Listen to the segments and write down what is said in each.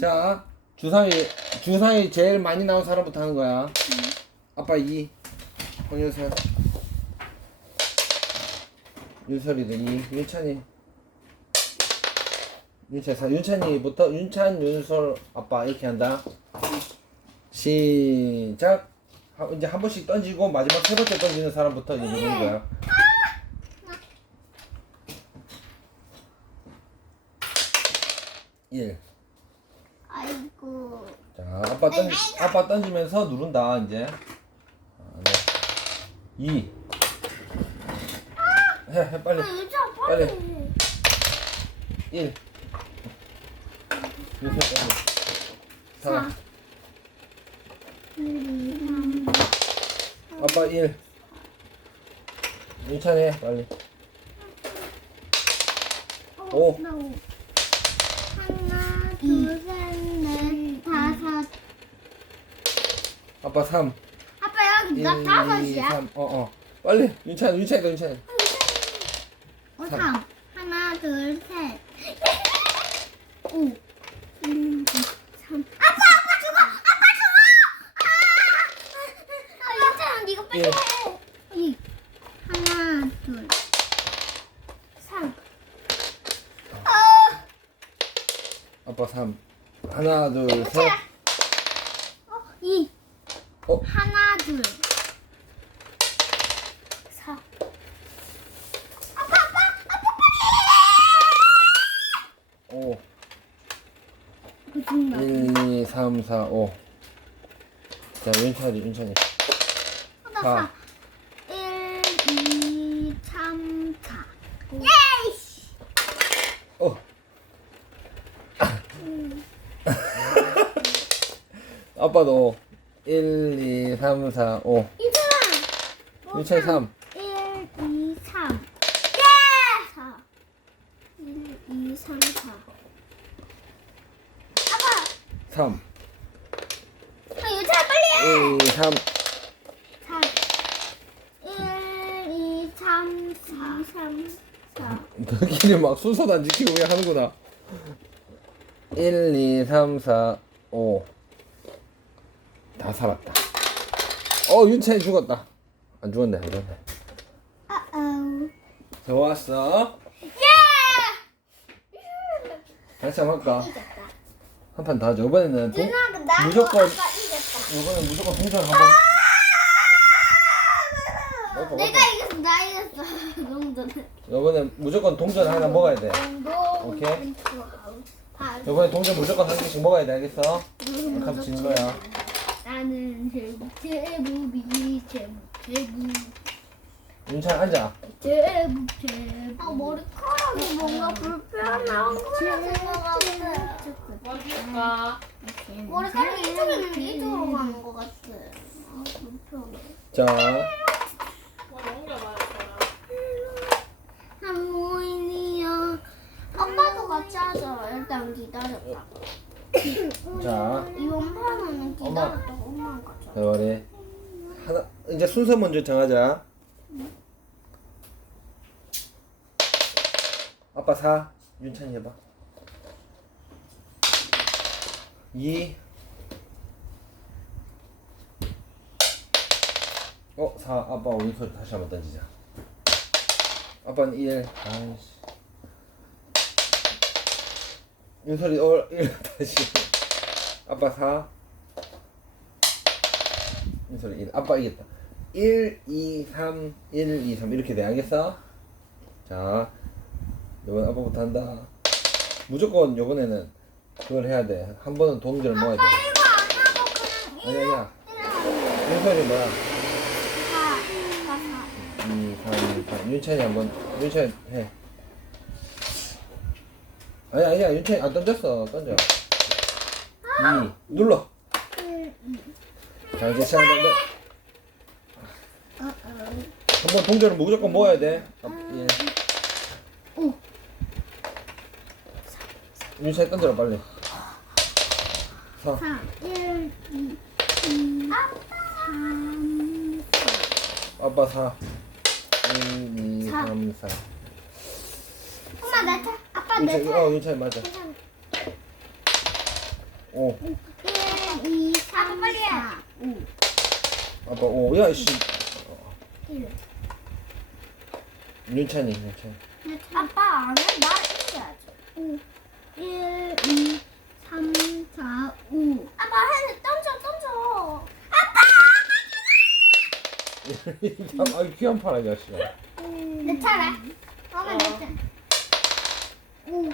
자, 주사위, 주사위 제일 많이 나온 사람부터 하는 거야. 아빠 2, 홍윤선. 윤설이도 2, 윤찬이. 윤찬 4, 윤찬이부터 윤찬, 윤설, 아빠 이렇게 한다. 시작. 하- 이제 한 번씩 던지고 마지막 세 번째 던지는 사람부터 이제 누르는 거야. 일. 자, 아빠 던 아빠 던지면서 누른다 이제. 아, 네. 2. 해, 해 빨리. 유자 빨리. 빨리. 1. 윤서 빨리. 4. 음, 아빠 1. 윤찬이 빨리. 오. 나 오. 하나, 둘, 셋, 넷, 다섯. 아빠 3. 아빠 여기 나 다섯이야. 3. 어, 어. 빨리. 윤찬, 윤찬이도 윤찬이. 어, 삼. 삼. 하나, 둘, 셋. 오. 음, 삼. 아빠, 아빠 죽어! 아빠 죽어! 아! 아, 괜찮아. 네가 빨리 예. 해. 이. 하나, 둘. 삼. 아! 아빠 3. 하나, 둘, 셋. 어, 이. 어? 하나, 둘. 사. 아빠, 아빠, 아빠 빨리! 5. 무슨 말? 1, 2, 3, 4, 5. 자, 윤찬이, 윤찬이. 나 사. 1, 2, 3, 4. 예이 씨! 어. 아빠도 1, 2, 3, 4, 5. 이준아! 윤찬이 3. 1, 2, 3. 예! 4. 1, 2, 3, 4. 아빠! 3. 아, 유찬아 빨리 해! 1, 2, 3. 4. 1, 2, 3, 4. 3, 4. 너끼리 막 순서도 안 지키고 그냥 하는구나. 1, 2, 3, 4, 5. 다 살았다. 어, 윤찬이 죽었다. 안 죽었네, 안 죽었네. 좋았어. 예! 다시 한번 할까? 이겼다. 한 판 더 하죠. 이번에는 동, 누나, 나 무조건- 아빠 이겼다. 이번엔 무조건 동전 한 번. 먹어, 내가 먹어. 이겼어, 나 이겼어. 너무 좋네. 이번엔 무조건 동전 하나 먹어야 돼. 너무 오케이. 좋아. 이번에 동전 무조건 한 개씩 먹어야 돼, 알겠어? 그럼 지는 거야. 나는 제부, 제부비, 제부, 제부, 윤찬 앉아. 제부, 제부. 아, 머리카락이 뭔가 불편한 거야, 생각하는데. 어디가? 머리카락이 이쪽에 있는데 이쪽으로 가는 것 같아. 아, 불편해. 자, 뭐 옮겨봐요, 한모인이야. 아빠도 같이 하자. 일단 기다렸다. 자. 이번 판은 가자. 대화래. 하나, 이제 순서 먼저 정하자. 아빠 4. 윤찬이 해봐. 2. 어, 4. 아빠 오른손 다시 한번 던지자. 아빠는 1. 아이씨. 윤설이 어, 1 다시. 아빠 4. 윤설이 1. 아빠 이겼다. 1, 2, 3, 1, 2, 3 이렇게 돼. 알겠어? 자, 이번 아빠부터 한다. 무조건 요번에는 그걸 해야 돼. 한 번은 동전을 먹어야 돼. 아니 아니야. 윤설이 뭐야? 4, 2, 3, 4. 윤찬이 한번 윤찬이 해. 아니 아니야 윤찬이 안 던졌어 던져. 2 눌러. 자 이제 시작한다. 한번 동전을 무조건 먹어야 돼. 아, 예. 오. 윤찬이 던져라 빨리. 4. 4, 1, 2, 3, 아빠 4. 1, 2, 사. 3, 4. 내 차. 어 윤찬이 맞아. 괜찮아. 5 1, 2, 3, 4, 5. 아빠 5 야, 씨 1. 윤찬이 윤찬이 아빠 안 해? 나 이겨야지. 5. 1, 2, 3, 4, 5. 아빠 하늘 던져, 던져. 아빠! 아 귀한 파란 자식아 내 차례. 엄마 내 차례. 5. 1,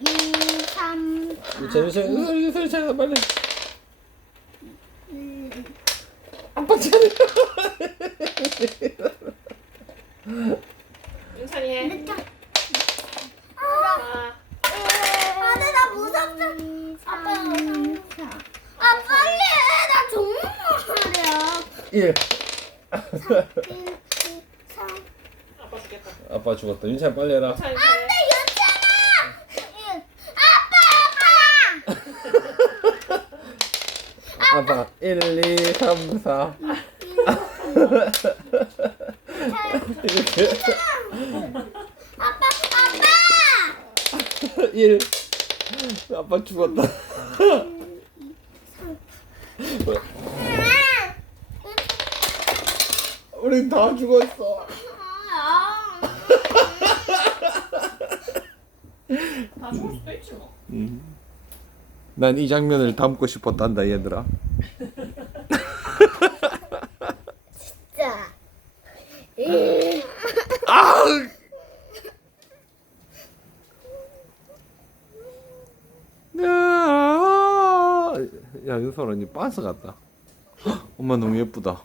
2, 3, 4. 윤찬이 윤찬이 윤찬이 윤찬이 빨리 1. 아빠 차례 윤찬이 해. 아, 아, 근데 나 무섭다. 아빠, 아, 빨리 해. 나 정말 말이야. 1 1, 2, 3. 아빠 죽겠다. 아빠 죽었다 윤찬이 빨리 해라 윤찬이 해. 돼, 유치나! 아빠, 아빠! 아빠 1 2 3 4 이렇게 아빠, 아빠! 1 아빠 죽었다 우리 다 죽었어 다 죽을 수도 있지 뭐. 난 이 장면을 담고 싶었단다 얘들아 자. 아! 야, 야 윤설아 니 빤스 같다 헉, 엄마 너무 예쁘다